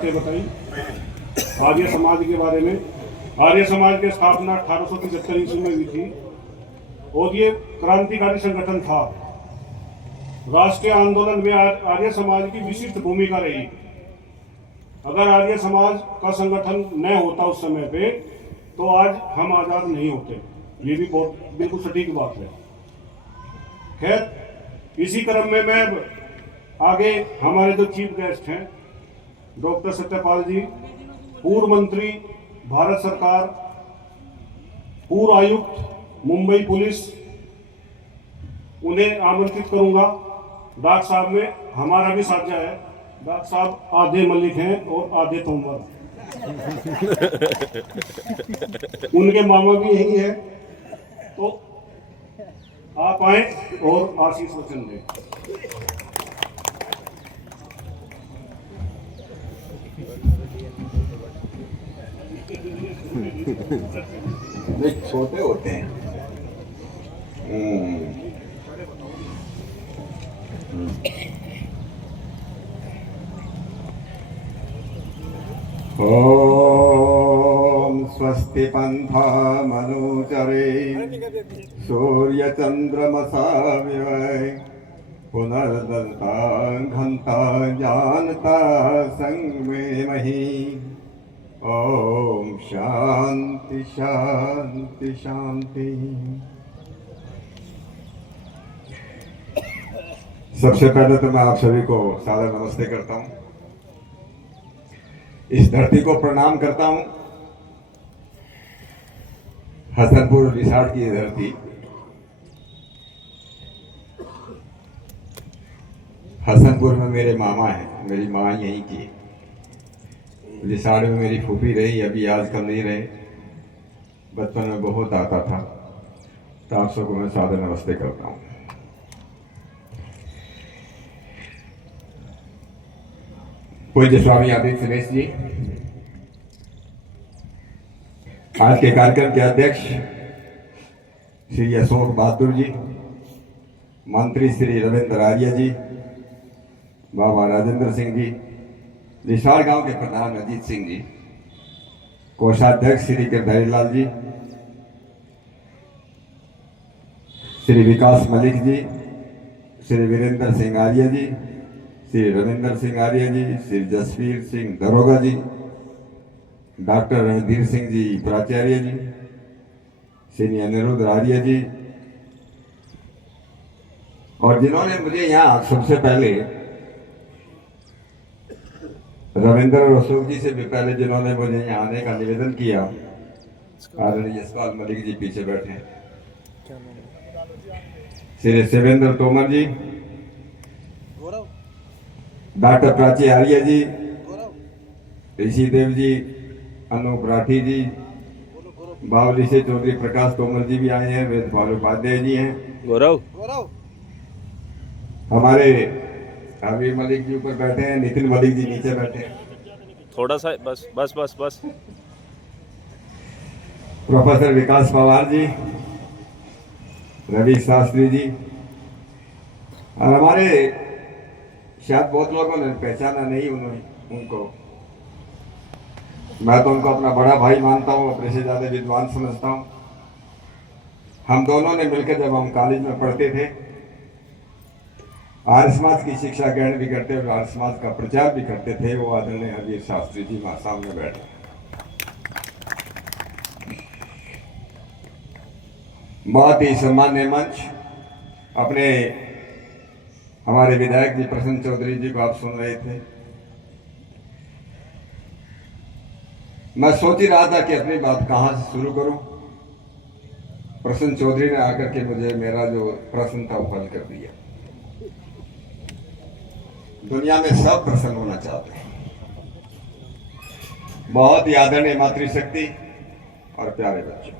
बताई आर्य समाज के बारे में। आर्य समाज की स्थापना 1875 ईस्वी में हुई थी और ये क्रांतिकारी संगठन था। राष्ट्रीय आंदोलन में आर्य समाज की विशिष्ट भूमिका रही। अगर आर्य समाज का संगठन न होता उस समय पे तो आज हम आजाद नहीं होते। ये भी बहुत बिल्कुल सटीक बात है। खैर, इसी क्रम में मैं आगे हमारे जो चीफ गेस्ट हैं डॉक्टर सत्यपाल जी, पूर्व मंत्री भारत सरकार, पूर्व आयुक्त मुंबई पुलिस, उन्हें आमंत्रित करूंगा। डॉक्टर साहब में हमारा भी साझा है। डॉक्टर साहब आधे मलिक हैं और आधे तोमर। उनके मामा भी यही है, तो आप आए और आशीष वचन दें। छोटे होते हैं। ओम स्वस्ति पंथा मनुचरे सूर्य चंद्रमसा विवै पुनर्दंता घंटा जानता संग मही। ओम शांति शांति शांति। सबसे पहले तो मैं आप सभी को सादर नमस्ते करता हूं। इस धरती को प्रणाम करता हूं। हसनपुर रिसार्ट की धरती, हसनपुर में मेरे मामा हैं, मेरी माँ यहीं की। रिसार्ट में मेरी फूफी रही, अभी आजकल नहीं रहे। बचपन में बहुत आता था। तो आप सबको मैं सादर नमस्ते करता हूँ। पूज्य स्वामी आदित्य सुरेश जी, आज के कार्यक्रम के अध्यक्ष श्री अशोक बहादुर जी, मंत्री श्री रविंद्र आर्य जी, बाबा राजेंद्र सिंह जी, रिसार गांव के प्रधान अजीत सिंह जी, कोषाध्यक्ष श्री गिरधारी लाल जी, श्री विकास मलिक जी, श्री वीरेंद्र सिंह आर्य जी, श्री रविंद्र सिंह आर्य जी, श्री जसवीर सिंह दरोगा जी, डॉक्टर रणधीर सिंह जी प्राचार्य जी, श्री अनिरुद्ध आर्य जी, और जिन्होंने मुझे यहाँ सबसे पहले रविंद्र और अशोक जी से भी पहले जिन्होंने मुझे यहाँ आने का निवेदन किया, आदरणीय यशपाल मलिक जी पीछे बैठे हैं, श्री शिवेंद्र तोमर जी, डॉक्टर प्राची आर्य जी, ऋषि देव जी, अनूप राठी जी, बावली से चौधरी प्रकाश तोमर जी भी आए हैं, वेदपाल उपाध्याय जी हैं, गौरव हमारे हाबीर मलिक जी ऊपर बैठे हैं, नितिन मलिक जी नीचे बैठे हैं। थोड़ा सा बस बस बस बस। प्रोफेसर विकास पवार जी, रवि शास्त्री जी, और हमारे शायद बहुत लोगों ने पहचाना नहीं उनको। मैं तो उनको अपना बड़ा भाई मानता हूँ, अपने से ज्यादा विद्वान समझता हूँ। हम दोनों ने मिलकर जब हम कॉलेज में पढ़ते थे, आर्य समाज की शिक्षा ग्रहण भी करते और आर्य समाज का प्रचार भी करते थे। वो आदरणीय हरवीर शास्त्री जी वहां सामने बैठे। बहुत ही सम्मान्य मंच, अपने हमारे विधायक जी प्रसन्न चौधरी जी को आप सुन रहे थे। मैं सोच ही रहा था कि अपनी बात कहां से शुरू करूं। प्रसन्न चौधरी ने आकर के मुझे मेरा जो प्रश्न था वो हल कर दिया। दुनिया में सब प्रसन्न होना चाहते हैं। बहुत ही आदरणीय मातृशक्ति और प्यारे बच्चों,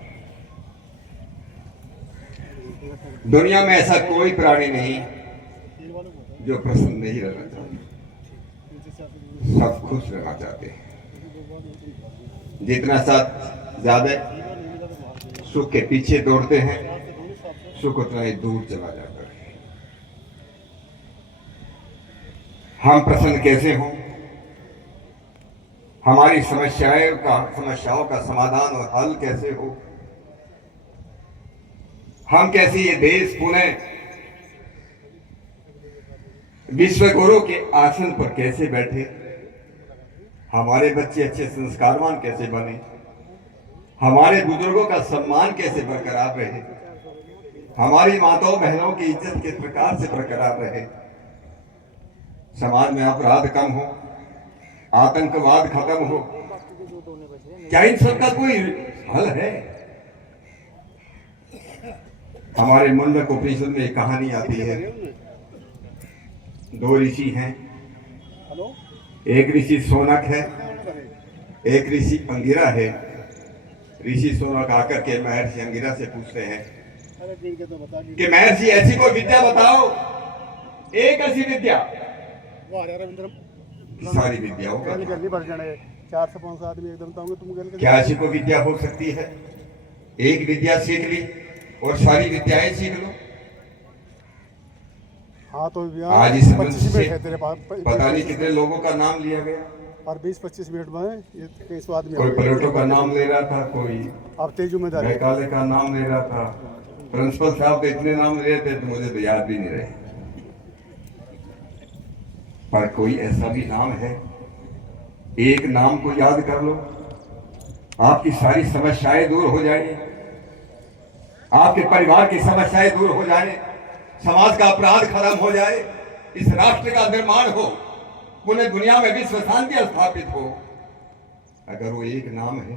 दुनिया में ऐसा कोई प्राणी नहीं जो प्रसन्न नहीं रहना चाहते। सब खुश रहना चाहते हैं। जितना साथ ज्यादा सुख के पीछे दौड़ते हैं, सुख उतना ही दूर चला जाता है। हम प्रसन्न कैसे हों? हमारी समस्याओं का समाधान और हल कैसे हो, हम कैसे ये देश पुनः विश्व गुरु के आसन पर कैसे बैठे, हमारे बच्चे अच्छे संस्कारवान कैसे बने, हमारे बुजुर्गों का सम्मान कैसे बरकरार रहे, हमारी माताओं बहनों की इज्जत किस प्रकार से बरकरार रहे, समाज में अपराध कम हो, आतंकवाद खत्म हो, क्या इन सब का कोई हल है? हमारे मुंडक उपनिषद में एक कहानी आती है। दो ऋषि हैं, एक ऋषि सोनक है, एक ऋषि अंगिरा है। ऋषि सोनक आकर के महर्षि अंगिरा से पूछते हैं कि महर्षि ऐसी कोई विद्या बताओ, एक ऐसी विद्या। सारी विद्याओं का क्या ऐसी कोई विद्या हो सकती है? एक विद्या सीख ली और सारी विद्याएं सीख लो। हाँ तो आज इस मंच 25 से मिनट है तेरे पास, पता नहीं कितने लोगों का नाम लिया गया, और 20-25 मिनट में ये कई स्वाद में कोई प्लेटो का नाम ले रहा था, कोई अब तेरी जिम्मेदारी है। मैकाले का नाम ले रहा था, प्रिंसिपल साहब तो इतने नाम ले रहे थे तो मुझे तो याद भी नहीं रहे। पर कोई ऐसा भी नाम है, एक नाम को याद कर लो, आपकी सारी समस्याएं दूर हो जाए, आपके परिवार की समस्याएं दूर हो जाए, समाज का अपराध खत्म हो जाए, इस राष्ट्र का निर्माण हो, पूरे दुनिया में विश्व शांति स्थापित हो। अगर वो एक नाम है,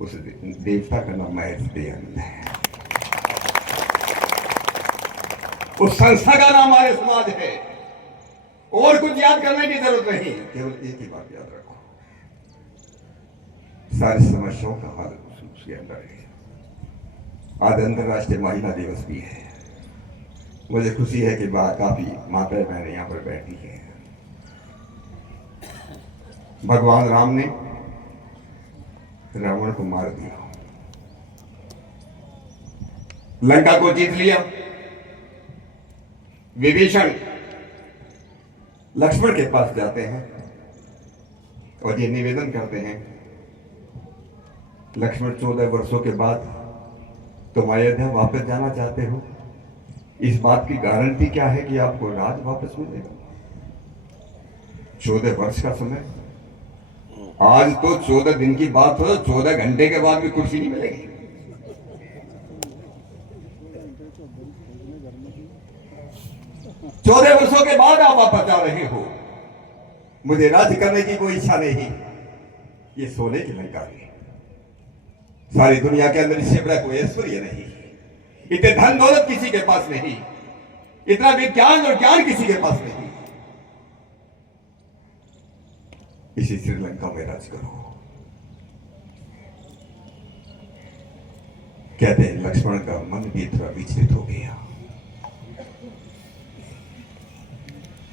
उस देवता का नाम महर्षि दयानंद है, उस संस्था का नाम आर्य समाज है। और कुछ याद करने की जरूरत नहीं, केवल एक ही बात याद रखो, सारी समस्याओं का हल उसके अंदर है। आज अंतर्राष्ट्रीय महिला दिवस भी है। मुझे खुशी है कि काफी माताएं बहनें यहाँ पर बैठी हैं। भगवान राम ने रावण को मार दिया, लंका को जीत लिया। विभीषण लक्ष्मण के पास जाते हैं और ये निवेदन करते हैं, लक्ष्मण 14 वर्षों के बाद तुम अयोध्या वापस जाना चाहते हो, इस बात की गारंटी क्या है कि आपको राज वापस मिलेगा? 14 वर्ष का समय, आज तो 14 दिन की बात हो, 14 घंटे के बाद भी कुर्सी नहीं मिलेगी। चौदह वर्षों के बाद आप वापस जा रहे हो। मुझे राज्य करने की कोई इच्छा नहीं, ये सोने की लंका है। सारी दुनिया के अंदर इससे बड़ा कोई ऐश्वर्य नहीं, इतने धन दौलत किसी के पास नहीं, इतना विज्ञान और ज्ञान किसी के पास नहीं। इसी श्रीलंका में राज करो। कहते हैं लक्ष्मण का मन भी थोड़ा विचलित हो गया।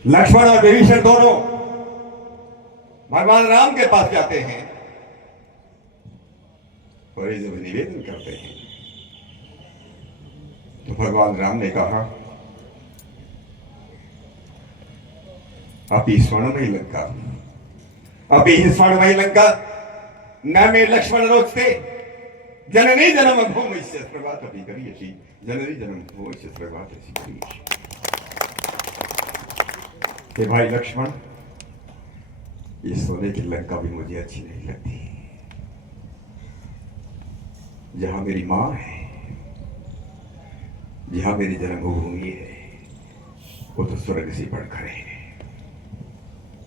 लक्ष्मण और विभीषण दोनों भगवान राम के पास जाते हैं और जब निवेदन करते हैं तो भगवान राम ने कहा, अपि स्वर्णमयी लंका, अपि स्वर्णमयी लंका न मे लक्ष्मण रोचते, जननी जन्म भूमि से प्रभात अपि करियसि, जननी जन्म भूमि से प्रभात अपि करियसि। कि भाई लक्ष्मण, ये सोने की लंका भी मुझे अच्छी नहीं लगती। जहां मेरी मां है, जहां मेरी जन्मभूमि है, वो तो स्वर्ग से बढ़कर है।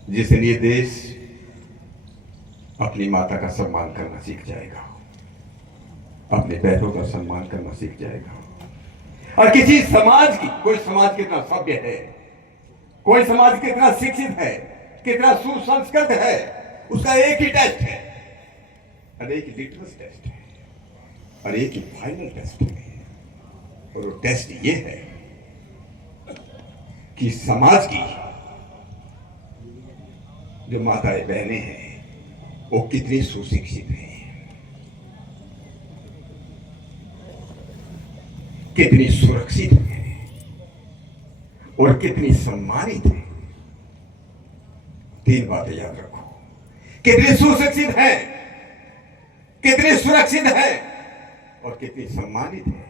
जिस दिन ये देश अपनी माता का सम्मान करना सीख जाएगा, अपने बहनों का सम्मान करना सीख जाएगा, और किसी समाज की, कोई समाज कितना सभ्य है, कोई समाज कितना शिक्षित है, कितना सुसंस्कृत है, उसका एक ही टेस्ट है, और एक ही लिटरस टेस्ट है, और एक ही फाइनल टेस्ट है। और वो टेस्ट ये है कि समाज की जो माताएं बहनें हैं वो कितनी सुशिक्षित हैं, कितनी सुरक्षित हैं और कितनी सम्मानित हैं। तीन बातें याद रखो। कितनी सुशिक्षित है, कितनी सुरक्षित है और कितनी सम्मानित है,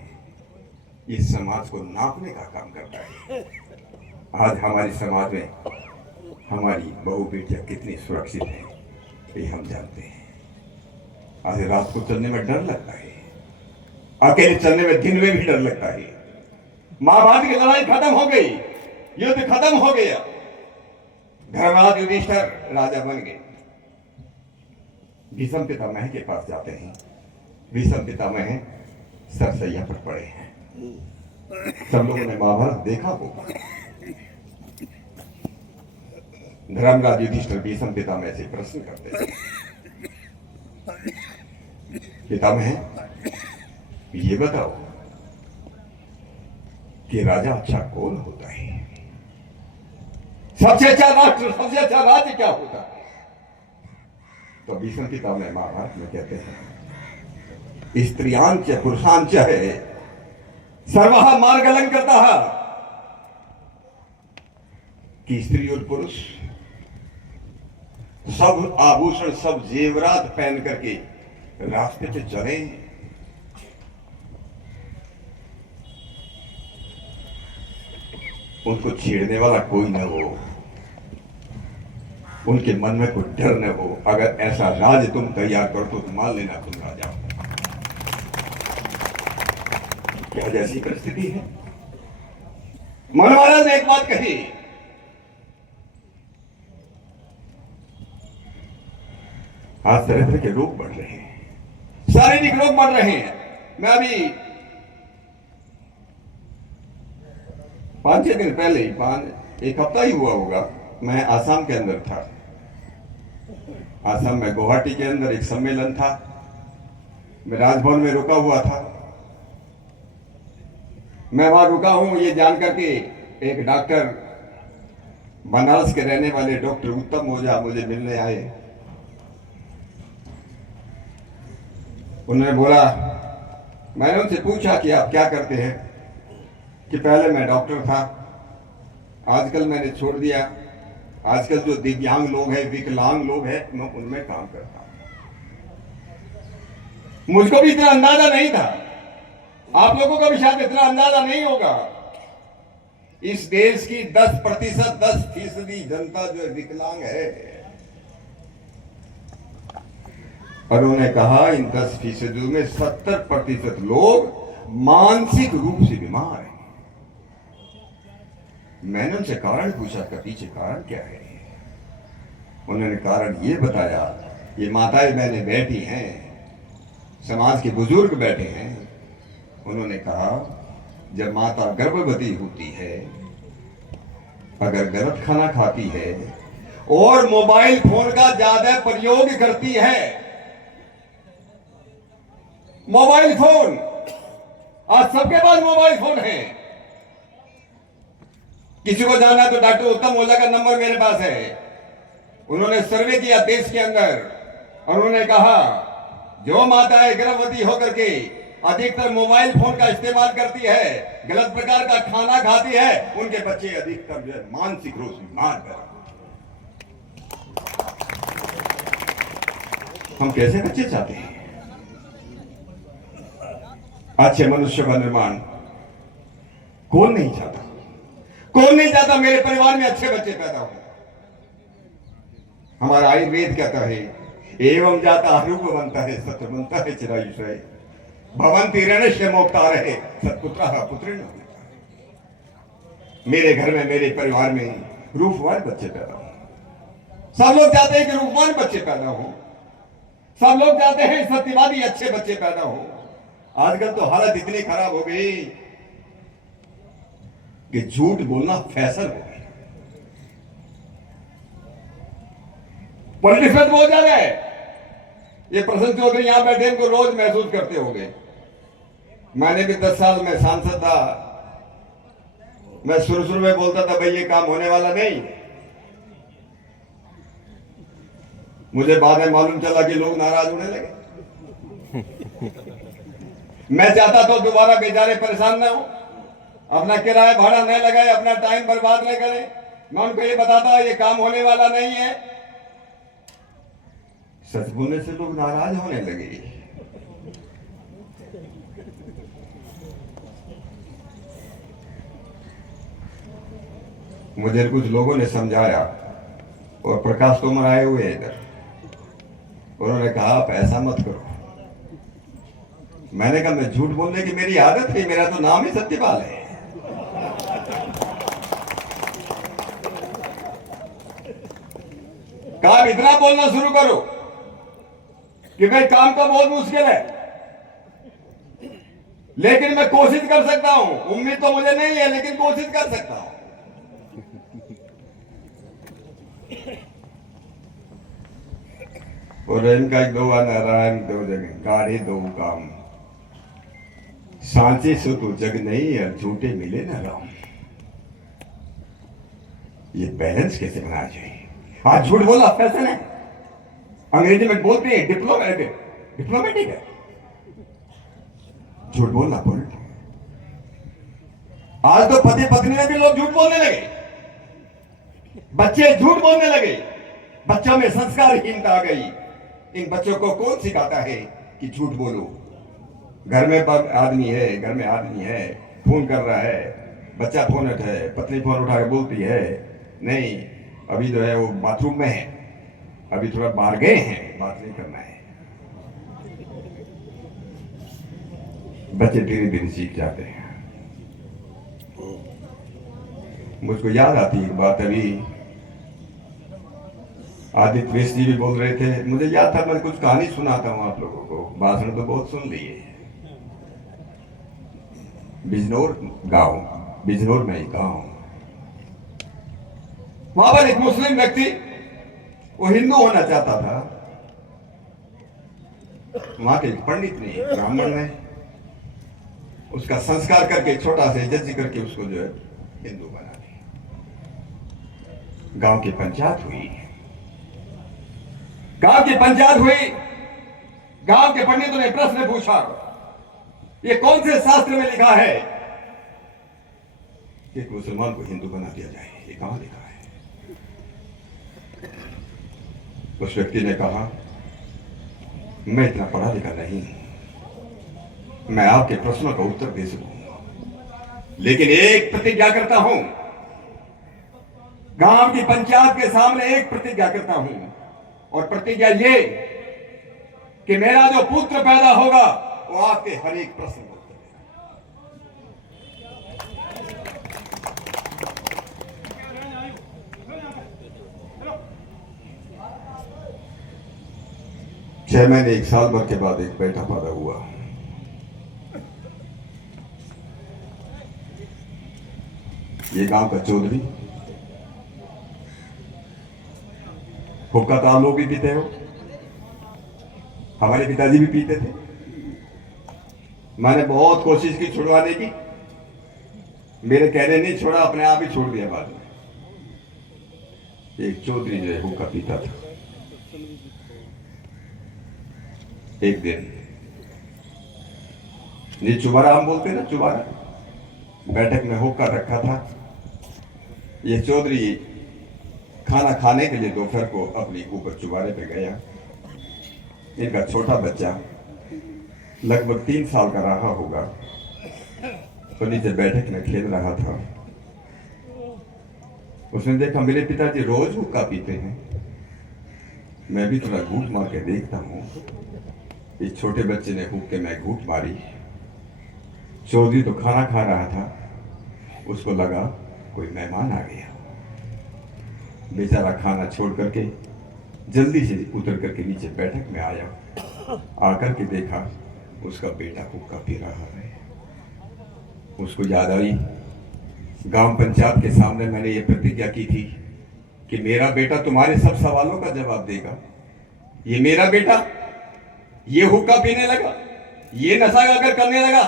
ये समाज को नापने का काम करता है। आज हमारे समाज में हमारी बहू बेटियां कितनी सुरक्षित है ये हम जानते हैं। आज रात को चलने में डर लगता है, अकेले चलने में दिन में भी डर लगता है। महाभारत की लड़ाई खत्म हो गई, युद्ध खत्म हो गया, धर्मराज युधिष्ठिर राजा बन गए। भीष्म पितामह के पास जाते हैं। भीष्म पितामह सरसैया पर पड़े हैं। सब लोगों ने महाभारत देखा होगा। धर्मराज युधिष्ठिर भीष्म पितामह से प्रश्न करते हैं, पितामह ये बताओ कि राजा अच्छा कौन होता है? सबसे अच्छा राष्ट्र, सबसे अच्छा राज्य क्या होता है? तो भीष्म पितामह महाभारत में कहते हैं, स्त्रियांच पुरुषांच है सर्वः मार्गलं करता, कि स्त्री और पुरुष सब आभूषण, सब जेवरात पहन करके रास्ते पे चले, उनको छेड़ने वाला कोई न हो, उनके मन में कोई डर न हो। अगर ऐसा राज तुम तैयार कर तो मान लेना तुम राजा हो। क्या जैसी परिस्थिति है। मनु महाराज ने एक बात कही, आज तरह तरह के रोग बढ़ रहे हैं, शारीरिक रोग बढ़ रहे हैं। मैं अभी 5-6 दिन पहले, एक हफ्ता ही हुआ होगा, मैं आसाम के अंदर था। आसाम में गुवाहाटी के अंदर एक सम्मेलन था। मैं राजभवन में रुका हुआ था। मैं वहां रुका हूं ये जानकर के एक डॉक्टर, बनारस के रहने वाले डॉक्टर उत्तम ओझा मुझे मिलने आए। उन्होंने बोला, मैंने उनसे पूछा कि आप क्या करते हैं? कि पहले मैं डॉक्टर था, आजकल मैंने छोड़ दिया। आजकल जो दिव्यांग लोग हैं, विकलांग लोग हैं, मैं उनमें काम करता हूं। मुझको भी इतना अंदाजा नहीं था, आप लोगों को भी शायद इतना अंदाजा नहीं होगा। इस देश की 10%, 10% जनता जो विकलांग है। और उन्होंने कहा इन 10% में 70% लोग मानसिक रूप से बीमार हैं। मैंने उनसे कारण पूछा कि पीछे कारण क्या है? उन्होंने कारण ये बताया, ये माताएं बहनें बैठी हैं, समाज के बुजुर्ग बैठे हैं। उन्होंने कहा, जब माता गर्भवती होती है, अगर गलत खाना खाती है और मोबाइल फोन का ज्यादा प्रयोग करती है, मोबाइल फोन, आज सबके पास मोबाइल फोन है। किसी को जानना तो डॉक्टर उत्तम ओझा का नंबर मेरे पास है। उन्होंने सर्वे किया देश के अंदर, और उन्होंने कहा जो माताएं गर्भवती होकर के अधिकतर मोबाइल फोन का इस्तेमाल करती है, गलत प्रकार का खाना खाती है, उनके बच्चे अधिकतर जो है मानसिक रूप से बीमार पैदा। हम कैसे बच्चे चाहते हैं? अच्छे मनुष्य का निर्माण कौन नहीं चाहता? कौन नहीं चाहता मेरे परिवार में अच्छे बच्चे पैदा हो? हमारा आयुर्वेद कहता है, एवं जाता रूप बनता है, सत्य बनता है, चिरायुषय भवंति ऋणस्य मोक्ता रहे, सत्पुत्रः पुत्रेण। मेरे घर में, मेरे परिवार में रूपवान बच्चे पैदा हो। सब लोग चाहते हैं कि रूपवान बच्चे पैदा हो। सब लोग चाहते हैं सत्यवादी अच्छे बच्चे पैदा हो। आजकल तो हालत इतनी खराब हो गई कि झूठ बोलना फैशन हो गया। पॉलिटिक्स में बहुत ज्यादा है। ये प्रसन्न चौधरी यहां बैठे, इनको रोज महसूस करते होंगे। मैंने भी 10 साल में सांसद था। मैं शुरू में बोलता था, भाई ये काम होने वाला नहीं। मुझे बाद में मालूम चला कि लोग नाराज होने लगे। मैं चाहता तो दोबारा बेचारे परेशान ना हो, अपना किराया भाड़ा न लगाए, अपना टाइम बर्बाद न करें। मैं उनको ये बताता ये काम होने वाला नहीं है। सच बोलने से लोग नाराज होने लगे। मुझे कुछ लोगों ने समझाया और प्रकाश तोमर आए हुए इधर, उन्होंने कहा आप ऐसा मत करो। मैंने कहा मैं झूठ बोलने की मेरी आदत है, मेरा तो नाम ही सत्यपाल है। कहा इतना बोलना शुरू करो कि भाई काम तो बहुत मुश्किल है, लेकिन मैं कोशिश कर सकता हूं। उम्मीद तो मुझे नहीं है, लेकिन कोशिश कर सकता हूं। और इनका एक दो नारायण दो जगह गाढ़े दो काम, सांचे सो तो जग नहीं और झूठे मिले ना राम। ये बैलेंस कैसे बनाना चाहिए? आज झूठ बोलना फैशन है, अंग्रेजी में बोलते हैं डिप्लोमेटिक है। झूठ बोलना पॉलिटिक। आज तो पति पत्नी में भी लोग झूठ बोलने लगे, बच्चे झूठ बोलने लगे, बच्चों में संस्कारहीनता आ गई। इन बच्चों को कौन सिखाता है कि झूठ बोलो? घर में आदमी है, फोन कर रहा है, बच्चा फोन उठाए, पत्नी फोन उठा के बोलती है नहीं अभी जो है वो बाथरूम में है, अभी थोड़ा बाहर गए हैं, बात नहीं करना है। बच्चे धीरे धीरे सीख जाते हैं। मुझको याद आती है एक बात, अभी आदित्य वेश जी भी बोल रहे थे, मुझे याद था मैं कुछ कहानी सुनाता हूं आप लोगों को। भाषण तो बहुत सुन लिए। बिजनौर में एक गांव, वहां पर एक मुस्लिम व्यक्ति, वो हिंदू होना चाहता था। वहां के पंडित ने, ब्राह्मण ने उसका संस्कार करके, छोटा से जज करके उसको जो है हिंदू बना दिया। गांव की पंचायत हुई, गांव के पंडितों ने प्रश्न पूछा, ये कौन से शास्त्र में लिखा है कि एक मुसलमान को हिंदू बना दिया जाए? ये कहां लिखा है? उस व्यक्ति ने कहा मैं इतना पढ़ा लिखा नहीं, मैं आपके प्रश्नों का उत्तर दे सकूंगा, लेकिन एक प्रतिज्ञा करता हूं, गांव की पंचायत के सामने एक प्रतिज्ञा करता हूं, और प्रतिज्ञा ये कि मेरा जो पुत्र पैदा होगा वो आपके हर एक प्रश्न को उत्तर देगा। 6 महीने 1 साल भर के बाद एक बेटा पैदा हुआ। ये गांव का चौधरी, हुक्का तो आप लोग भी पीते हो, हमारे पिताजी भी पीते थे। मैंने बहुत कोशिश की छुड़वाने की, मेरे कहने नहीं छोड़ा, अपने आप ही छोड़ दिया बाद में। एक चौधरी जो है हुक्का पीता था। एक दिन ये चुबारा हम बोलते ना, चुबारा, बैठक में हुक्का रखा था। ये चौधरी खाना खाने के लिए दोपहर को अपनी ऊपर चुबारे पे गया। इनका छोटा बच्चा लगभग 3 साल का रहा होगा, तो नीचे बैठक में खेल रहा था। उसने देखा मेरे पिताजी रोज हुक्का पीते हैं, मैं भी थोड़ा घूंट मार के देखता हूँ। इस छोटे बच्चे ने हुक्के में घूंट मारी। चौधरी तो खाना खा रहा था, उसको लगा कोई मेहमान आ गया। बेचारा खाना छोड़ करके जल्दी से उतर करके नीचे बैठक में आया। आकर के देखा उसका बेटा हुक्का पी रहा है। उसको याद आई, गांव पंचायत के सामने मैंने ये प्रतिज्ञा की थी कि मेरा बेटा तुम्हारे सब सवालों का जवाब देगा। ये मेरा बेटा ये हुक्का पीने लगा, ये नशा अगर करने लगा,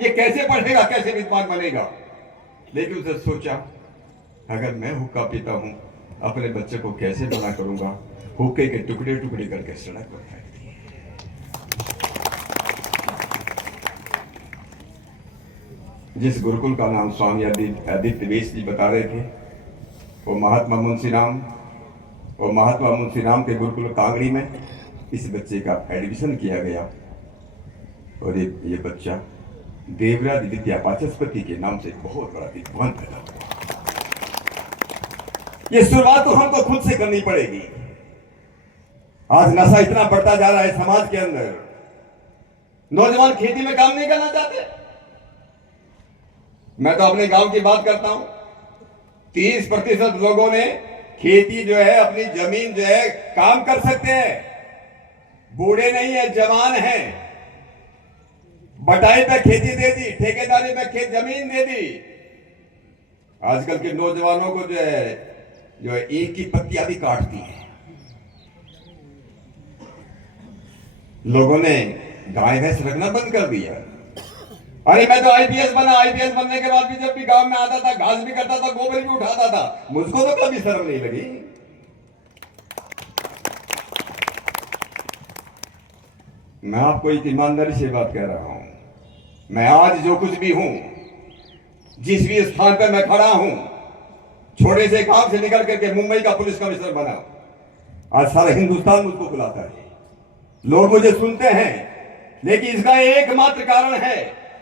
ये कैसे पढ़ेगा, कैसे विद्वान बनेगा? लेकिन उसे सोचा अगर मैं हुक्का पीता हूं, अपने बच्चे को कैसे मना करूंगा? हुक्के के टुकड़े टुकड़े करके सड़क पर फेंक दिए। जिस गुरुकुल का नाम स्वामी आदित्य वेश जी बता रहे थे, वो महात्मा मुंशी राम के गुरुकुल कांगड़ी में इस बच्चे का एडमिशन किया गया और ये बच्चा देवराज विद्या वाचस्पति के नाम से बहुत बड़ा विद्वान पैदा हुआ। ये शुरुआत तो हमको खुद से करनी पड़ेगी। आज नशा इतना बढ़ता जा रहा है समाज के अंदर, नौजवान खेती में काम नहीं करना चाहते। मैं तो अपने गांव की बात करता हूं, 30% लोगों ने खेती जो है, अपनी जमीन जो है काम कर सकते हैं, बूढ़े नहीं है, जवान है, बटाई पे खेती दे दी, ठेकेदारी पे खेत जमीन दे दी। आजकल के नौजवानों को जो है एक की पत्तियां भी काटती है। लोगों ने गाय भैंस रखना बंद कर दिया। अरे मैं तो आईपीएस बना, आईपीएस बनने के बाद भी जब भी गांव में आता था, घास भी करता था, गोबर भी उठाता था, मुझको तो कभी शर्म नहीं लगी। मैं आपको एक ईमानदारी से बात कह रहा हूं, मैं आज जो कुछ भी हूं, जिस भी स्थान पर मैं खड़ा हूं, छोटे से गांव से निकल करके मुंबई का पुलिस कमिश्नर बना, आज सारा हिंदुस्तान मुझको बुलाता है, लोग मुझे सुनते हैं। लेकिन इसका एकमात्र कारण है,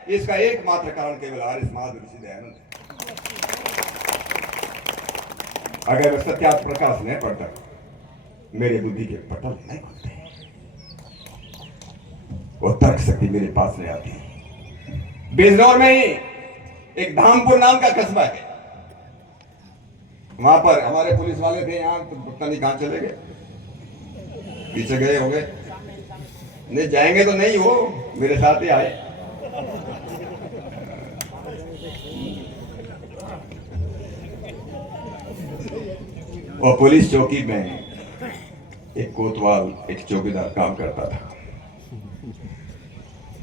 इसका एकमात्र कारण केवल आर्य समाज ऋषि दयानंद है। अगर मैं सत्यार्थ प्रकाश नहीं पढ़ता, मेरे बुद्धि के पटल नहीं खुलते, वो तर्क शक्ति मेरे पास नहीं आती। बिजनौर में ही एक धामपुर नाम का कस्बा है, वहां पर हमारे पुलिस वाले थे, यहां तो पता नहीं कहां चले गए, पीछे गए हो गए, नहीं जाएंगे तो नहीं, हो मेरे साथ ही आए। और पुलिस चौकी में एक कोतवाल, एक चौकीदार काम करता था।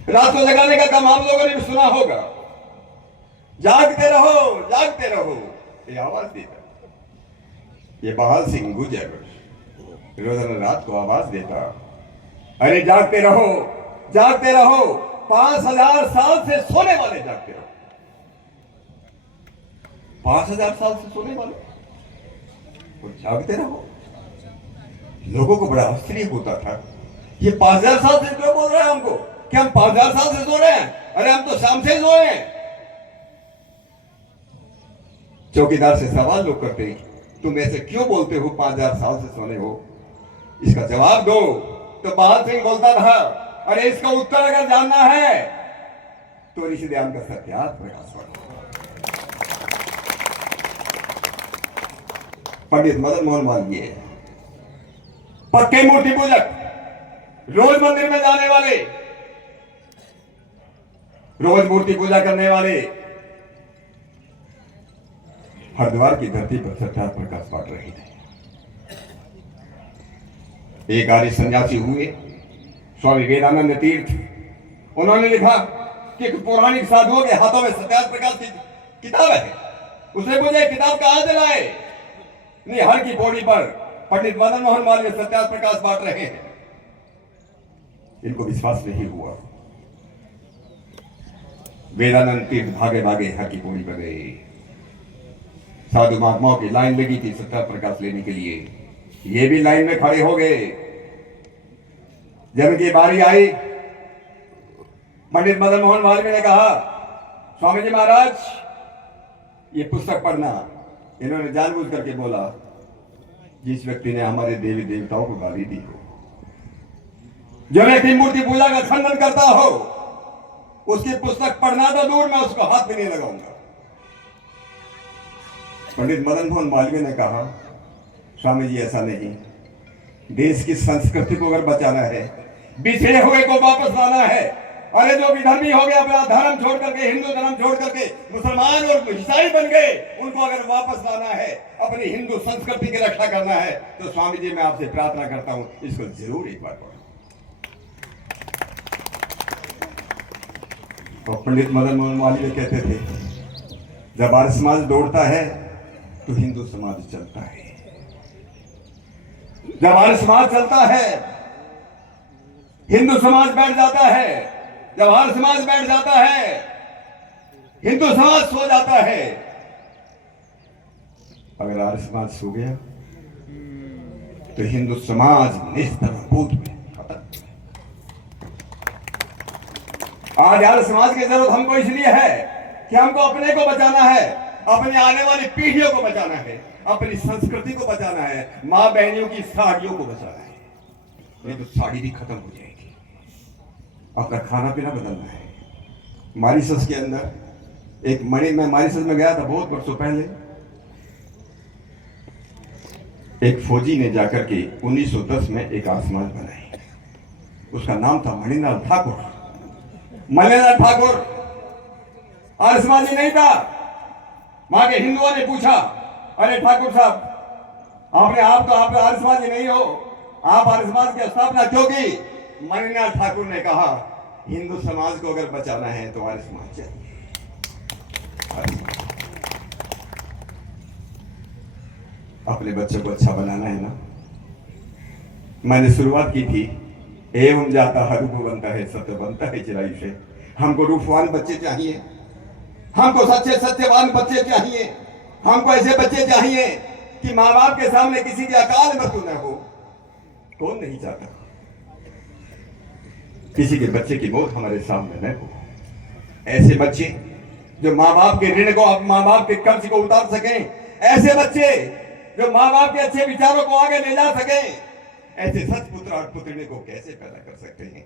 रात को जगाने का काम आप लोगों ने भी सुना होगा, जागते रहो, जागते रहो, ये आवाज देता। ये बहाल सिंह गुजर रोजाना रात को आवाज देता, अरे जागते रहो, जागते रहो, 5000 साल से सोने वाले जागते रहो। 5000 साल से सोने वाले, तो जागते रहो। लोगों को बड़ा आश्चर्य होता था, ये 5000 साल से क्यों बोल रहे हैं हमको, कि हम 5000 साल से सो रहे हैं? अरे हम तो शाम से सो रहे हैं। चौकीदार से सवाल लोग करते हैं, तुम ऐसे क्यों बोलते हो, 5000 साल से सोने हो, इसका जवाब दो। तो बहाल सिंह बोलता था, अरे इसका उत्तर अगर जानना है तो ऋषि दयानंद का सत्यार्थ प्रकाश पढ़ो। पंडित मदन मोहन मालवीय पक्के मूर्ति पूजक, रोज मंदिर में जाने वाले, रोज मूर्ति पूजा करने वाले, हरिद्वार की धरती पर सत्यार्थ प्रकाश बांट रहे थे। एक आर्य सन्यासी हुए स्वामी वेदानंद तीर्थ, उन्होंने लिखा कि पौराणिक साधुओं के हाथों में सत्यार्थ प्रकाश की किताब है। उसने पूछा किताब कहां से लाए? नहीं, हर की पौड़ी पर पंडित मदन मोहन मालवीय सत्यार्थ प्रकाश बांट रहे हैं। इनको विश्वास नहीं हुआ। वेदानंद तीर्थ भागे भागे हर की पौड़ी पर गए। साधु महात्माओं की लाइन लगी थी सत्यार्थ प्रकाश लेने के लिए, ये भी लाइन में खड़े हो गए। जब इनकी बारी आई, पंडित मदन मोहन मालवीय ने कहा, स्वामी जी महाराज ये पुस्तक पढ़ना। इन्होंने जानबूझ करके बोला, जिस व्यक्ति ने हमारे देवी देवताओं को गाली दी हो, जो व्यक्ति मूर्ति पूजा का खंडन करता हो, उसकी पुस्तक पढ़ना तो दूर, मैं उसको हाथ भी नहीं लगाऊंगा। पंडित मदन मोहन मालवीय ने कहा, स्वामी जी ऐसा नहीं, देश की संस्कृति को अगर बचाना है, बिछड़े हुए को वापस लाना है, अरे जो विधर्मी हो गया, अपना धर्म छोड़ करके, हिंदू धर्म छोड़ करके मुसलमान और ईसाई बन गए, उनको अगर वापस लाना है, अपनी हिंदू संस्कृति की रक्षा करना है, तो स्वामी जी मैं आपसे प्रार्थना करता हूं, इसको जरूर एक बार पढ़ो। तो पंडित मदन मोहन मालवीय कहते थे, जब आर्य समाज दौड़ता है तो हिंदू समाज चलता है। जब आर्य समाज चलता है, हिंदू समाज बैठ जाता है। जब आर्य समाज बैठ जाता है, हिंदू समाज सो जाता है। अगर आर्य समाज सो गया तो हिंदू समाज निस्तरभूत में खत्म। आज आर्य समाज की जरूरत हमको इसलिए है कि हमको अपने को बचाना है, अपने आने वाली पीढ़ियों को बचाना है, अपनी संस्कृति को बचाना है, मां बहनियों की साड़ियों को बचाना है। नहीं तो साड़ी भी खत्म हो जाएगी। अपना खाना पीना बदलना है। मॉरिशस के अंदर एक मैं मॉरिशस में गया था बहुत वर्षों पहले। एक फौजी ने जाकर के 1910 में एक आसमान बनाई। उसका नाम था मणिलाल ठाकुर। मणिलाल ठाकुर आसमानी नहीं था। वहां के हिंदुओं ने पूछा, अरे ठाकुर साहब, आप आर्य समाजी नहीं हो, आप आर्य समाज की स्थापना क्यों की? मणिलाल ठाकुर ने कहा, हिंदू समाज को अगर बचाना है तो आर्य समाज चाहिए। अपने बच्चों को अच्छा बनाना है ना। मैंने शुरुआत की थी, एवं जाता है रूप बनता है, सत्य बनता है चिराई से। हमको रूपवान बच्चे चाहिए, हमको सच्चे सत्यवान बच्चे चाहिए, हमको ऐसे बच्चे चाहिए कि माँ बाप के सामने किसी की अकाल मृत्यु न हो। कौन नहीं चाहता किसी के बच्चे की मौत हमारे सामने न हो। ऐसे बच्चे जो माँ बाप के ऋण को, माँ बाप के कर्ज को उतार सकें, ऐसे बच्चे जो माँ बाप के अच्छे विचारों को आगे ले जा सकें, ऐसे सचपुत्र और पुत्री को कैसे पैदा कर सकते हैं?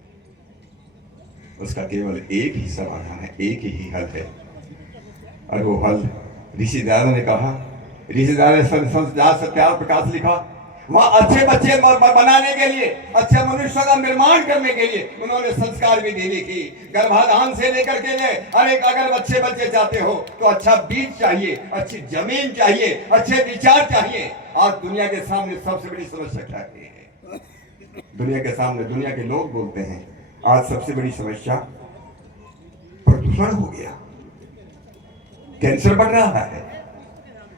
उसका केवल एक ही समाधान है, एक ही हल है। और वो हल ऋषिदार ने कहा, ऋषिदार ने सत्यार प्रकाश लिखा। वहां अच्छे बच्चे बनाने के लिए, अच्छे मनुष्य का निर्माण करने के लिए उन्होंने संस्कार भी देने की, गर्भाधान से लेकर के लिए। अगर अच्छे बच्चे चाहते हो तो अच्छा बीज चाहिए, अच्छी जमीन चाहिए, अच्छे विचार चाहिए। आज दुनिया के सामने सबसे बड़ी समस्या क्या है? दुनिया के सामने दुनिया के लोग बोलते हैं आज सबसे बड़ी समस्या प्रदूषण हो गया, कैंसर बढ़ रहा है,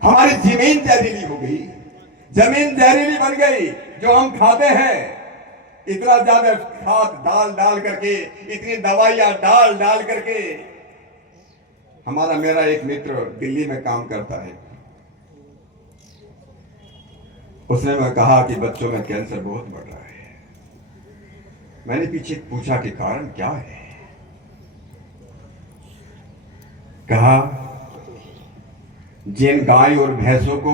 हमारी जमीन जहरीली हो गई, जमीन जहरीली बन गई। जो हम खाते हैं, इतना ज्यादा खाद डाल करके, इतनी दवाइयां डाल करके। मेरा एक मित्र दिल्ली में काम करता है, उसने मैं कहा कि बच्चों में कैंसर बहुत बढ़ रहा है। मैंने पीछे पूछा कि कारण क्या है? कहा, जिन गाय और भैंसों को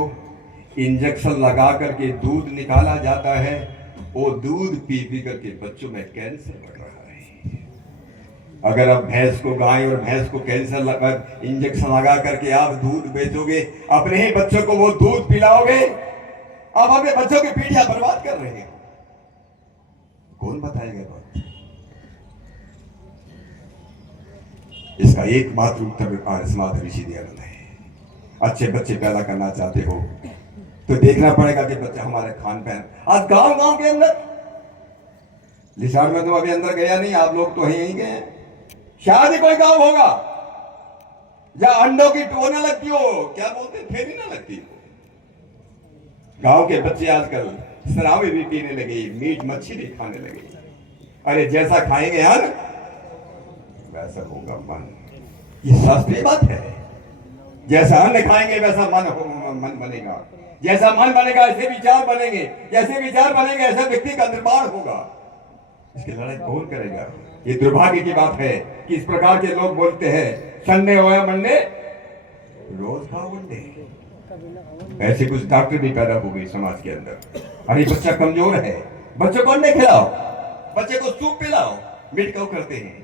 इंजेक्शन लगा करके दूध निकाला जाता है, वो दूध पी करके बच्चों में कैंसर बढ़ रहा है। अगर आप गाय और भैंस को कैंसर इंजेक्शन लगा करके आप दूध बेचोगे, अपने ही बच्चों को वो दूध पिलाओगे, आप अपने बच्चों की पीढ़ियां बर्बाद कर रहे हैं। कौन बताएगा बात? इसका एकमात्र उत्तर आर्य समाज ऋषि दयानंद है। अच्छे बच्चे पैदा करना चाहते हो तो देखना पड़ेगा कि बच्चे हमारे खान पान। आज गांव के अंदर, लिसाड़ में तो अभी अंदर गया नहीं, आप लोग तो यहीं गए। शायद ही कोई गांव होगा जहां अंडों की टो न लगती हो, क्या बोलते हैं, फेरी न लगती हो। गांव के बच्चे आजकल शराबी भी पीने लगे, मीट मच्छी भी खाने लगे। अरे जैसा खाएंगे यार वैसा होगा मन। ये शास्त्रीय बात है। जैसा अन्न खाएंगे वैसा मन बनेगा, जैसा मन बनेगा ऐसे विचार बनेंगे, जैसे विचार बनेंगे ऐसा व्यक्ति का निर्माण होगा। इसकी लड़ाई कौन करेगा? ये दुर्भाग्य की बात है कि इस प्रकार के लोग बोलते हैं संडे हो या मंडे रोज खाओ मंडे। ऐसे कुछ डॉक्टर भी पैदा हो गए समाज के अंदर। अरे बच्चा कमजोर है, बच्चे को अंडे खिलाओ, बच्चे को सूप पिलाओ, मिटकाऊ करते हैं।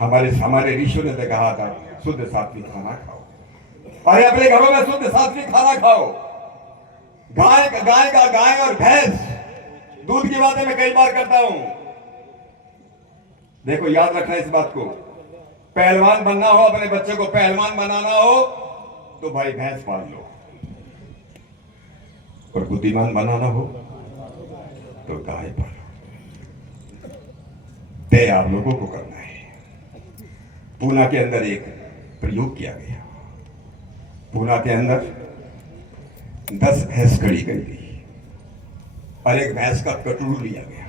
हमारे ऋषियों ने कहा था शुद्ध सात्विक खाना खाओ। अरे अपने घरों में शुद्ध सात्विक खाना खाओ। गाय और भैंस दूध की बातें मैं कई बार करता हूं। देखो याद रखना इस बात को, पहलवान बनना हो, अपने बच्चे को पहलवान बनाना हो तो भाई भैंस पाल लो, और बुद्धिमान बनाना हो तो गाय पालो। तय आप लोगों को करना है। पूना के अंदर एक प्रयोग किया गया। पूना के अंदर 10 भैंस खड़ी कर दी और एक भैंस का कटरू लिया गया,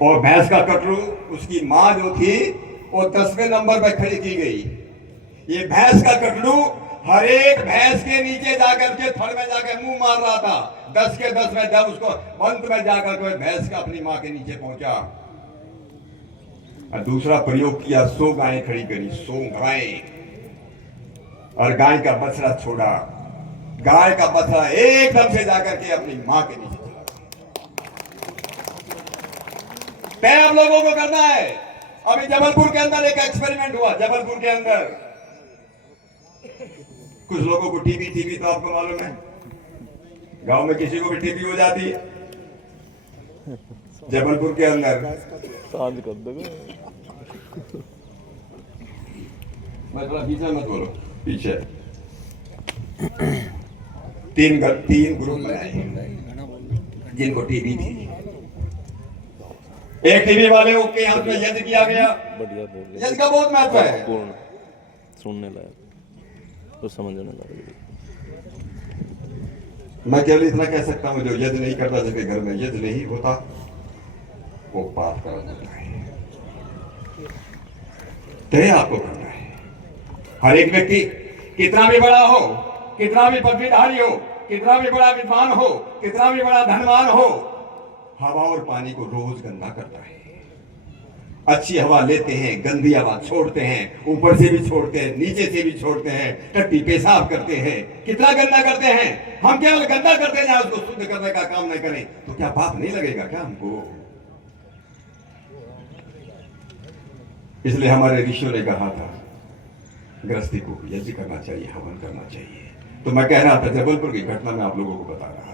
और भैंस का कटरू, उसकी मां जो थी वो 10वें नंबर पर खड़ी की गई। ये भैंस का कटड़ू हर एक भैंस के नीचे जाकर के थड़ में जाकर मुंह मार रहा था। 10 के 10 में जब उसको अंत में जाकर के भैंस का अपनी मां के नीचे पहुंचा और दूसरा प्रयोग किया, 100 गायें खड़ी करी, 100 गायें, और गाय का बछड़ा छोड़ा। गाय का बछड़ा एकदम से जाकर के अपनी मां के नीचे चला। तय आप लोगों को करना है। अभी जबलपुर के अंदर एक एक्सपेरिमेंट हुआ। जबलपुर के अंदर कुछ लोगों को टीबी तो आपको मालूम है, गांव में किसी को भी टीबी हो जाती है। जबलपुर के अंदर शांत कर दो। मैं थोड़ा पीछे मत बोलो, पीछे। तीन ग्रुप बनाए जिनको टीबी थी। एक टीबी वाले के यहाँ में यज्ञ किया गया। बढ़िया बोल रहे, यज्ञ का बहुत महत्व है। पूर्ण सुनने लायक तो समझने लायक। मैं केवल इतना कह सकता हूं, जो यज्ञ नहीं करता, जिसके घर में यज्ञ नहीं होता, वो पाप कर देता है। तय आपको करना है। हर एक व्यक्ति कितना भी बड़ा हो, कितना भी पदवीधारी हो, कितना भी बड़ा विद्वान हो, कितना भी बड़ा धनवान हो, हवा और पानी को रोज गंदा करता है। अच्छी हवा लेते हैं, गंदी हवा छोड़ते हैं, ऊपर से भी छोड़ते हैं, नीचे से भी छोड़ते हैं, टट्टी पेशाब करते हैं। कितना गंदा करते हैं। हम केवल गंदा करते जाए, उसको शुद्ध करने का काम नहीं करें तो क्या पाप नहीं लगेगा क्या हमको? इसलिए हमारे ऋषियों ने कहा था, गृहस्थी को यज्ञ करना चाहिए, हवन करना चाहिए। तो मैं कह रहा था, जबलपुर की घटना में आप लोगों को बता रहा था।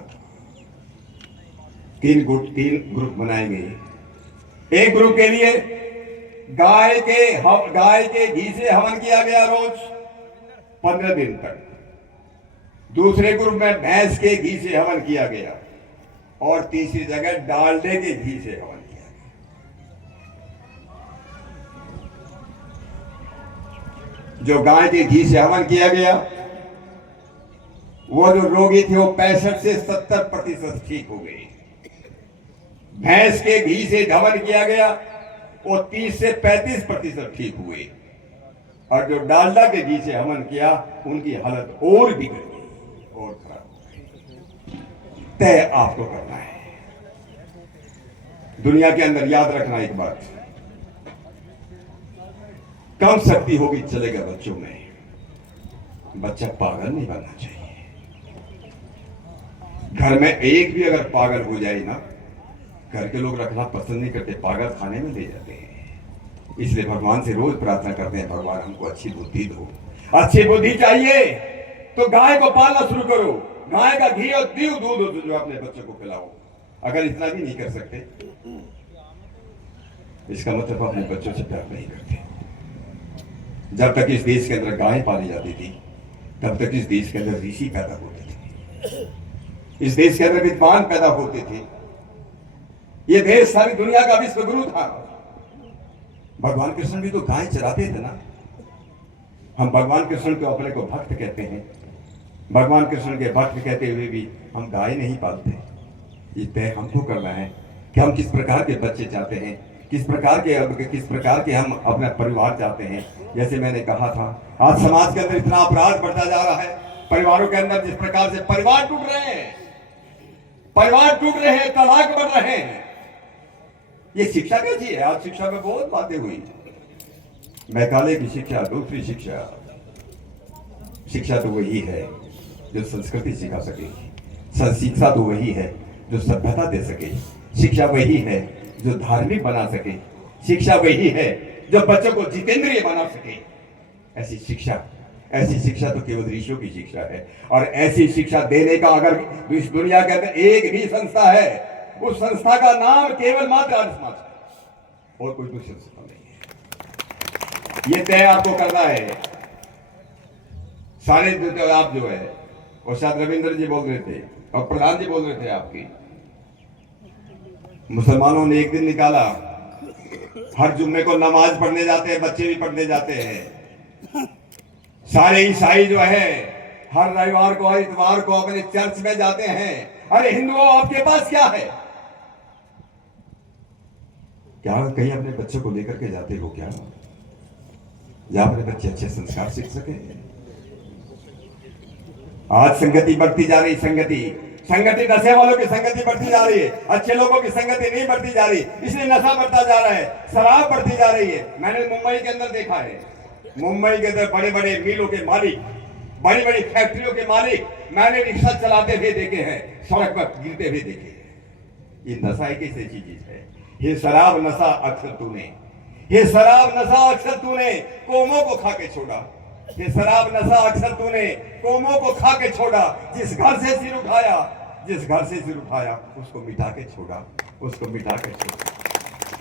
3 ग्रुप बनाए गए। एक ग्रुप के लिए गाय के घी से हवन किया गया रोज 15 दिन तक। दूसरे ग्रुप में भैंस के घी से हवन किया गया, और तीसरी जगह डालडे के घी से हवन किया गया। जो गाय के घी से हवन किया गया, वो जो रोगी थे वो 65 से 70% ठीक हो गए। भैंस के घी से हवन किया गया, वो 30 से 35% ठीक हुए, और जो डालडा के घी से हवन किया, उनकी हालत और बिगड़ गई और खराब हो गई। तय आपको करना है। दुनिया के अंदर याद रखना एक बात, कम शक्ति होगी चलेगा बच्चों में, बच्चा पागल नहीं बनना चाहिए। घर में एक भी अगर पागल हो जाए ना, घर के लोग रखना पसंद नहीं करते, पागल खाने में ले जाते हैं। इसलिए भगवान से रोज प्रार्थना करते हैं, भगवान हमको अच्छी बुद्धि दो। अच्छी बुद्धि चाहिए तो गाय को पालना शुरू करो। गाय का घी और दूध जो अपने बच्चों को पिलाओ। अगर इतना भी नहीं कर सकते, इसका मतलब अपने बच्चों से प्यार नहीं करते। जब तक इस देश के अंदर गाय पाली जाती थी, तब तक इस देश के अंदर ऋषि पैदा होते थे, इस देश के अंदर विद्वान पैदा होते थे। ये देश सारी दुनिया का विश्व गुरु था। भगवान कृष्ण भी तो गाय चराते थे ना। हम भगवान कृष्ण को अपने को भक्त कहते हैं, भगवान कृष्ण के भक्त कहते हुए भी हम गाय नहीं पालते। ये तय हमको करना है कि हम किस प्रकार के बच्चे चाहते हैं, किस प्रकार के हम अपना परिवार चाहते हैं। जैसे मैंने कहा था, आज समाज के अंदर इतना अपराध बढ़ता जा रहा है। परिवारों के अंदर जिस प्रकार से परिवार टूट रहे हैं, तलाक बढ़ रहे हैं। ये शिक्षा कैसी है? आज शिक्षा में बहुत बातें हुई। मैकाले की शिक्षा, दूसरी शिक्षा तो वही है जो संस्कृति सिखा सके। शिक्षा तो वही है जो सभ्यता दे सके। शिक्षा वही है जो धार्मिक बना सके। शिक्षा वही है जो बच्चों को जितेंद्रिय बना सके। ऐसी शिक्षा तो केवल ऋषियों की शिक्षा है। और ऐसी शिक्षा देने का अगर इस दुनिया के अंदर एक भी संस्था है, उस संस्था का नाम केवल मात्र आर्य समाज है, और कोई दूसरी संस्था नहीं है। ये तय आपको करना है। सारे आप जो है, और शायद रविंद्र जी बोल रहे थे और प्रधान जी बोल रहे थे आपकी, मुसलमानों ने एक दिन निकाला, हर जुम्मे को नमाज पढ़ने जाते हैं, बच्चे भी पढ़ने जाते हैं। सारे ईसाई जो है हर रविवार को, हर इतवार को अपने चर्च में जाते हैं। अरे हिंदुओं, आपके पास क्या है? क्या कहीं अपने बच्चों को लेकर के जाते हो क्या? जहां अपने बच्चे अच्छे संस्कार सीख सके। आज संगति बढ़ती जा रही, संगति नशे वालों की संगति बढ़ती जा रही है, अच्छे लोगों की संगति नहीं बढ़ती जा रही, इसलिए नशा बढ़ता जा रहा है, शराब बढ़ती जा रही है। मैंने मुंबई के अंदर देखा है, मुंबई के अंदर बड़े बड़े मिलों के मालिक, बड़ी बड़ी फैक्ट्रियों के मालिक मैंने रिक्शा चलाते हुए देखे हैं, सड़क पर गिरते हुए देखे हैं। ये नशा एक ऐसी चीज है। ये शराब नशा अक्सर तूने, ये शराब नशा अक्सर तूने कौमों को खा के छोड़ा, ये शराब नशा अक्सर तूने कौमों को खा के छोड़ा। जिस घर से सिर उठाया उसको मिटा के छोड़ा, उसको मिटा के छोड़ा।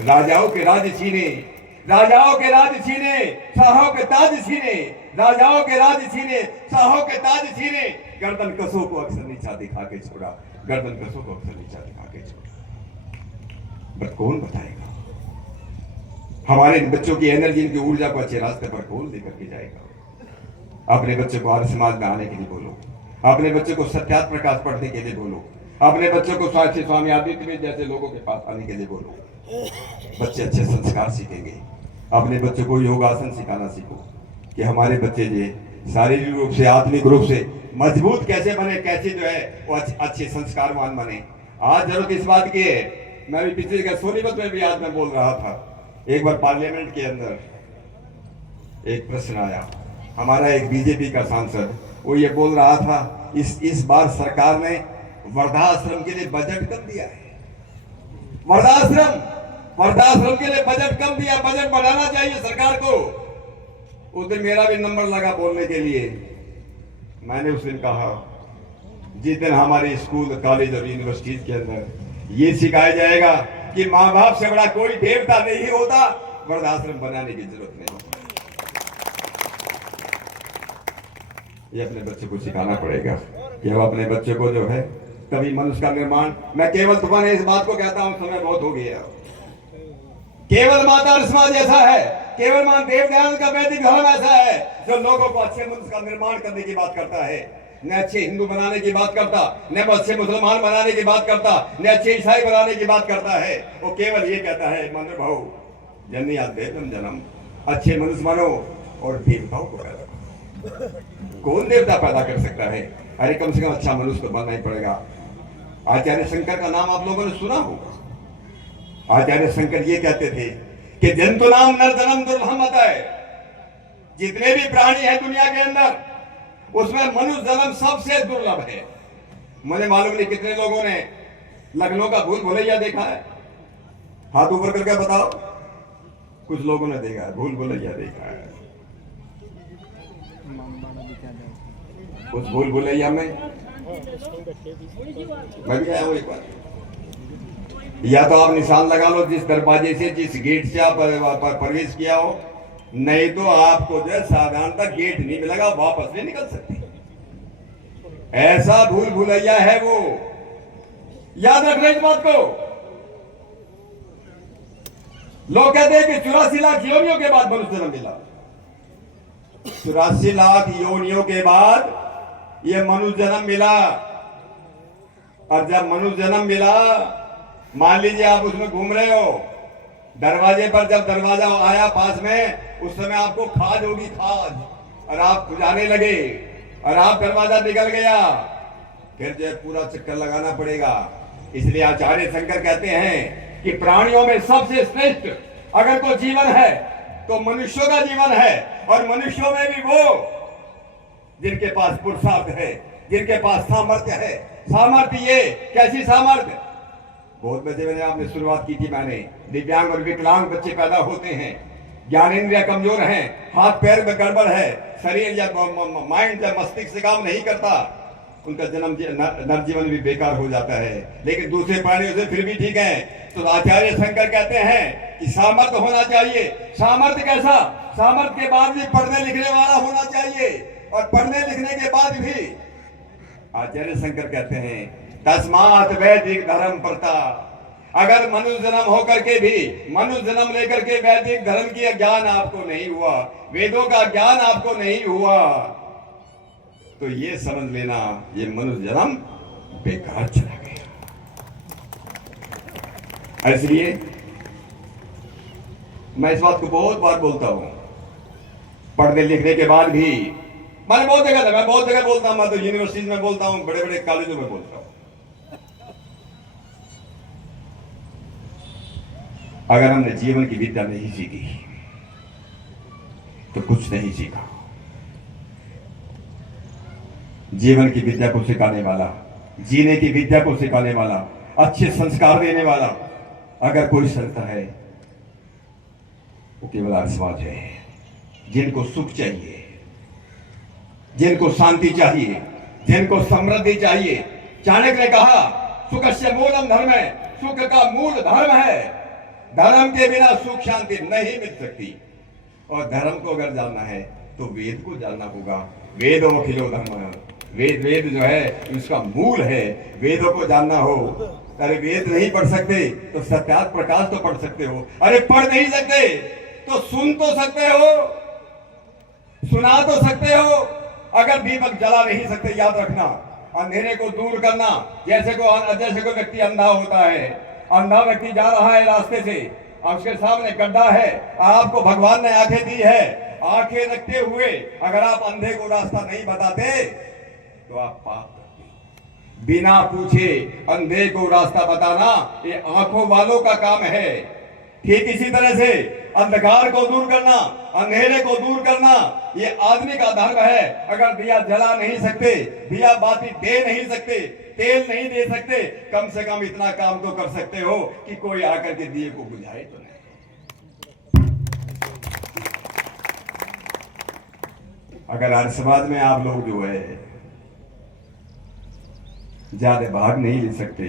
राजाओं के राज छीने, राजाओं के राज छीने, शाहों के ताज छीने, राजाओं के राज छीने, शाहों के ताज छीने। गर्दन कसों को अक्सर नीचा दिखा के छोड़ा, गर्दन कसों को अक्सर नीचा दिखा के छोड़ा। बट कौन बताएगा हमारे बच्चों की एनर्जी, इनकी ऊर्जा को अच्छे रास्ते पर कौन लेकर के जाएगा? अपने बच्चों को आर्य समाज में आने के लिए बोलो, अपने बच्चों को सत्यार्थ प्रकाश पढ़ने के लिए बोलो, अपने बच्चों को स्वामी आदित्य जैसे लोगों के पास आने के लिए बोलो। बच्चे अच्छे संस्कार सीखेंगे। अपने बच्चों को योगासन सिखाना सीखो कि हमारे बच्चे जो शारीरिक रूप से, आत्मिक रूप से मजबूत कैसे बने, कैसे जो है वो अच्छे संस्कारवान बने। आज जरूरत इस बात की है, मैं भी पिछले सोनीपत में भी आज मैं बोल रहा था, एक बार पार्लियामेंट के अंदर एक प्रश्न आया, हमारा एक बीजेपी का सांसद वो ये बोल रहा था, इस बार सरकार ने वृद्धाश्रम के लिए बजट कम दिया है, वृद्धाश्रम के लिए बजट कम दिया, बजट बढ़ाना चाहिए सरकार को। उस दिन मेरा भी नंबर लगा बोलने के लिए। मैंने उस दिन कहा, जिस दिन हमारे स्कूल, कॉलेज और यूनिवर्सिटीज के अंदर ये सिखाया जाएगा कि माँ बाप से बड़ा कोई देवता नहीं होता, वृद्धाश्रम बनाने की जरूरत नहीं। ये अपने बच्चों को सिखाना पड़ेगा कि अब अपने बच्चों को जो है कभी मनुष्य का निर्माण, मैं केवल तुम्हारे इस बात को कहता हूं, समय बहुत हो गया। केवल माता समाज ऐसा है, केवल मां देव दयानंद का वैदिक धर्म ऐसा है जो लोगों को अच्छे मनुष्य का निर्माण करने की बात करता है, न अच्छे हिंदू बनाने की बात करता, न अच्छे मुसलमान बनाने की बात करता, न अच्छे ईसाई बनाने की बात करता है। वो केवल ये कहता है, मंत्र भाव जन्नी देवम जन्म, अच्छे मनुष्य बनो और देवताओं को पैदा करो। कौन देवता पैदा कर सकता है? अरे कम से कम अच्छा मनुष्य तो बनना ही पड़ेगा। आचार्य शंकर का नाम आप लोगों ने सुना होगा। आचार्य शंकर ये कहते थे कि जंतु नाम नर जन्म दुर्लभ है। जितने भी प्राणी हैं दुनिया के अंदर उसमें मनुष्य जन्म सबसे दुर्लभ है। मुझे मालूम नहीं कितने लोगों ने लखनऊ का भूल भुलैया देखा है, हाथ ऊपर करके बताओ। कुछ लोगों ने देखा है, भूल भुलैया देखा है। उस भूल भुलैया में मैं भी आया हूं एक बार। या तो आप निशान लगा लो जिस दरवाजे से, जिस गेट से आप प्रवेश किया हो, नहीं तो आपको जो है साधारणतः गेट नहीं मिलेगा, वापस नहीं निकल सकती। ऐसा भूल भुलैया है वो, याद रखना इस बात को। लोग कहते हैं कि 84 लाख योनियों के बाद मनुष्य जन्म मिला। 84 लाख योनियों के बाद ये मनुष्य जन्म मिला। और जब मनुष्य जन्म मिला, मान लीजिए आप उसमें घूम रहे हो, दरवाजे पर जब दरवाजा आया पास में, उस समय आपको खाज होगी, खाज, और आप जाने लगे और आप दरवाजा निकल गया, फिर जो पूरा चक्कर लगाना पड़ेगा। इसलिए आचार्य शंकर कहते हैं कि प्राणियों में सबसे श्रेष्ठ अगर कोई जीवन है तो मनुष्यों का जीवन है। और मनुष्यों में भी वो जिनके पास पुरुषार्थ है, जिनके पास सामर्थ्य है। सामर्थ्य ये कैसी सामर्थ्य? बहुत बच्चे मैंने आपने शुरुआत की थी, मैंने दिव्यांग और विकलांग बच्चे पैदा होते हैं, ज्ञानेंद्रिय कमजोर हैं, हाथ पैर में गड़बड़ है, शरीर या माइंड या मस्तिष्क से काम नहीं करता, उनका जन्म नवजीवन भी बेकार हो जाता है। लेकिन दूसरे प्राणियों से फिर भी ठीक है। तो आचार्य शंकर कहते हैं कि सामर्थ्य होना चाहिए। सामर्थ्य कैसा? सामर्थ्य के बाद भी पढ़ने लिखने वाला होना चाहिए, और पढ़ने लिखने के बाद भी आचार्य शंकर कहते हैं तस्मात् वैदिक धर्म प्रता। अगर मनुष्य जन्म होकर के भी, मनुष्य जन्म लेकर के वैदिक धर्म की ज्ञान आपको नहीं हुआ, वेदों का ज्ञान आपको नहीं हुआ, तो ये समझ लेना ये मनुष्य जन्म बेकार चला गया। इसलिए मैं इस बात को बहुत बार बोलता हूं पढ़ने लिखने के बाद भी मैंने बहुत जगह था, मैं बहुत जगह बोलता हूं, मैं तो यूनिवर्सिटी में बोलता हूं, बड़े बड़े कॉलेजों में बोलता हूं, अगर हमने जीवन की विद्या नहीं सीखी तो कुछ नहीं सीखा। जीवन की विद्या को सिखाने वाला, जीने की विद्या को सिखाने वाला, अच्छे संस्कार देने वाला अगर कोई संस्था है वो केवल आर्य समाज है। जिनको सुख चाहिए, जिनको शांति चाहिए, जिनको समृद्धि चाहिए। चाणक्य ने कहा सुखस्य मूलम धर्म है, सुख का मूल धर्म है। धर्म के बिना सुख शांति नहीं मिल सकती। और धर्म को अगर जानना है तो वेद को जानना होगा। वेदों अखिलो धर्म, वेद वेद जो है उसका मूल है। वेदों को जानना हो, अरे वेद नहीं पढ़ सकते तो सत्यार्थ प्रकाश तो पढ़ सकते हो। अरे पढ़ नहीं सकते तो सुन तो सकते हो, सुना तो सकते हो। अगर दीपक जला नहीं सकते, याद रखना, अंधेरे को दूर करना। जैसे कोई व्यक्ति अंधा होता है, अंधा व्यक्ति जा रहा है रास्ते से, उसके सामने गड्ढा है, आपको भगवान ने आंखें दी है, आंखें रखते हुए अगर आप अंधे को रास्ता नहीं बताते तो आप पाप करते। बिना पूछे अंधे को रास्ता बताना ये आंखों वालों का काम है। ठीक इसी तरह से अंधकार को दूर करना, अंधेरे को दूर करना ये आदमी का धर्म है। अगर दिया जला नहीं सकते, दिया बाती दे नहीं सकते, तेल नहीं दे सकते, कम से कम इतना काम तो कर सकते हो कि कोई आकर के दिए को बुझाए तो नहीं। अगर आर्य समाज में आप लोग जो है ज्यादा भाग नहीं ले सकते,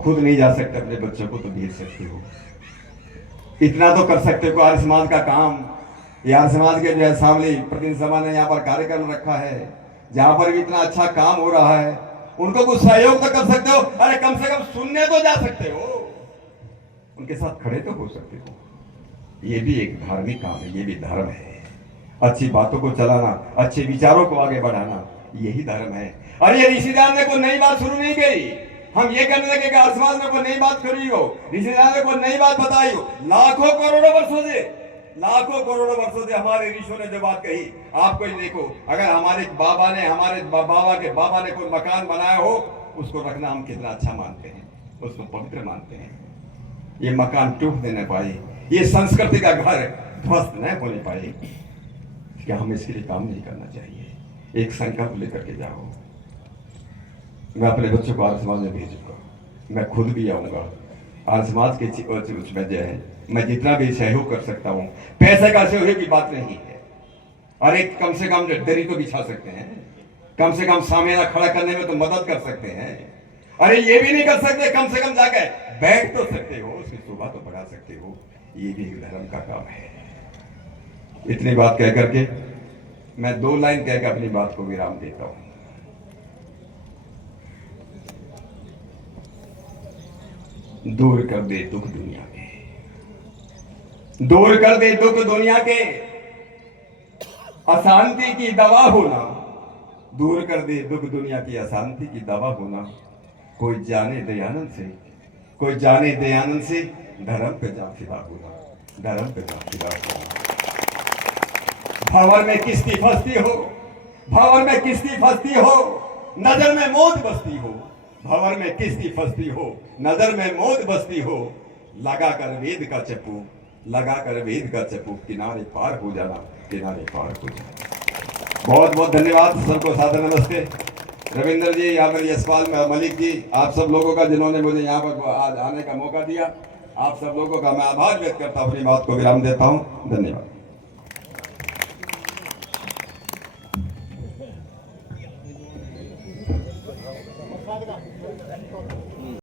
खुद नहीं जा सकते, अपने बच्चों को तो भेज सकते हो। इतना तो कर सकते हो। आर्य समाज का काम, आर्य समाज के जो है सामने प्रतिनिधि सभा ने यहाँ पर कार्यक्रम रखा है, जहां पर भी इतना अच्छा काम हो रहा है, उनको कुछ सहयोग तो कर सकते हो। अरे कम से कम सुनने तो जा सकते हो, उनके साथ खड़े तो हो सकते हो। ये भी एक धार्मिक काम है, ये भी धर्म है। अच्छी बातों को चलाना, अच्छे विचारों को आगे बढ़ाना, यही धर्म है। और ये ऋषिदान ने कोई नई बात शुरू नहीं की। हम ये कहने लगे कि आर्य समाज ने कोई नई बात करी हो, ऋषिदान ने कोई नई बात बताई हो। लाखों करोड़ों वर्षों से हमारे ऋषियों ने जो बात कही, आपको ही देखो, अगर हमारे बाबा ने, हमारे बाबा के बाबा ने कोई मकान बनाया हो, उसको रखना हम कितना अच्छा मानते हैं, उसको पवित्र मानते हैं। ये मकान टूट न पाए, ये संस्कृति का घर ध्वस्त न होने पाए, क्या हमें इसके लिए काम नहीं करना चाहिए? एक संकल्प लेकर के जाओ। मैं अपने बच्चों को आर्य समाज में भेजूंगा, मैं खुद भी आऊंगा। आर्य समाज के उसमें जो है मैं जितना भी सहयोग कर सकता हूँ, पैसे का सहयोग की बात नहीं है। अरे कम से कम दरी तो बिछा सकते हैं, कम से कम सामने खड़ा करने में तो मदद कर सकते हैं। अरे ये भी नहीं कर सकते, कम से कम जाकर बैठ तो सकते हो, उसकी शोभा तो बढ़ा सकते हो। ये भी धर्म का काम है। इतनी बात कह करके मैं 2 लाइन कहकर अपनी बात को विराम देता हूं। दूर कर दे दुख दुनिया के, दूर कर दे दुख दुनिया के, अशांति की दवा होना। दूर कर दे दुख दुनिया की, अशांति की दवा होना। कोई जाने दयानंद से, कोई जाने दयानंद से, धर्म पे जा फिदा होना, धर्म पे जा फिदा होना। भंवर में किस्ती फंसती हो, भंवर में किस्ती फंसती हो, नजर में मौत बसती हो। भंवर में किस्ती फंसती हो, नजर में मौत बसती हो। लगा कर वेद का चप्पू, लगा कर वेद का चप्पू, किनारे पार हो जाना, किनारे पार हो जाना। बहुत बहुत धन्यवाद सबको, सादर नमस्ते। रविंद्र जी, यहाँ पर यशपाल मलिक जी, आप सब लोगों का जिन्होंने मुझे यहाँ पर आज आने का मौका दिया, आप सब लोगों का मैं आभार व्यक्त करता हूँ। अपनी बात को विराम देता हूँ। धन्यवाद।